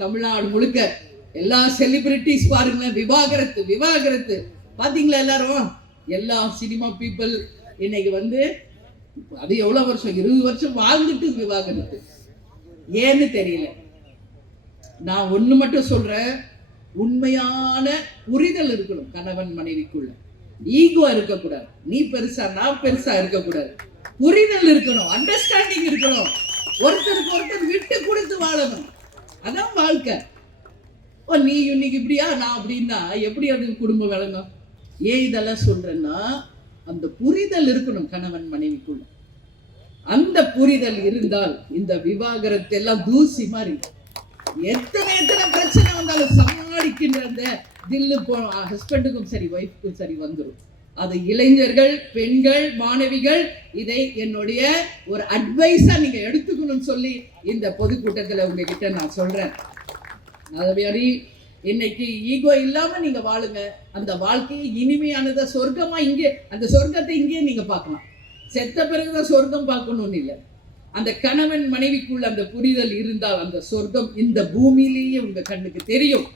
தமிழ்நாடு முழுக்க எல்லா செலிபிரிட்டிஸ் பாருங்க, விவாகரத்து விவாகரத்து பாத்தீங்களா? எல்லாரும் எல்லா சினிமா பீப்புள் இன்னைக்கு அது எவ்வளவு வருஷம், 20 வருஷம் வாழ்ந்துட்டு விவாகரத்து. ஏன்னு தெரியல. நான் ஒண்ணு மட்டும் சொல்றேன், உண்மையான புரிதல் இருக்கணும் கணவன் மனைவிக்குள்ள. ஈகோ இருக்கக்கூடாது, நீ பெருசா நான் பெருசா இருக்கக்கூடாது. புரிதல் இருக்கணும், அண்டர்ஸ்டாண்டிங் இருக்கணும், ஒருத்தருக்கு ஒருத்தர் விட்டு கொடுத்து வாழணும். அதான் வாழ்க்கை. நீ இன்னைக்கு இப்படியா நான் அப்படின்னா எப்படி அது குடும்பம் விளங்கும்? ஏன் இதெல்லாம் சொல்றேன்னா, அந்த புரிதல் இருக்கணும் கணவன் மனைவிக்குள்ள. அந்த புரிதல் இருந்தால் இந்த விவாகரத்து எல்லாம் தூசி மாதிரி. எத்தனை பிரச்சனை வந்தாலும் சமாளிக்கின்ற அந்த தில்லு ஹஸ்பண்டுக்கும் சரி ஒய்ஃபுக்கும் சரி வந்துடும். அது இளைஞர்கள், பெண்கள், மாணவிகள் இதை என்னுடைய ஒரு அட்வைஸா நீங்க எடுத்துக்கணும்னு சொல்லி இந்த பொதுக்கூட்டத்தில் உங்ககிட்ட நான் சொல்றேன். அதே இன்னைக்கு ஈகோ இல்லாம நீங்க வாழுங்க. அந்த வாழ்க்கையை இனிமையானதை சொர்க்கமா இங்கே, அந்த சொர்க்கத்தை இங்கே நீங்க பார்க்கலாம். செத்த பிறகுதான் சொர்க்கம் பார்க்கணும்னு இல்லை. அந்த கணவன் மனைவிக்குள்ள அந்த புரிதல் இருந்தால் அந்த சொர்க்கம் இந்த பூமியிலேயே உங்க கண்ணுக்கு தெரியும்.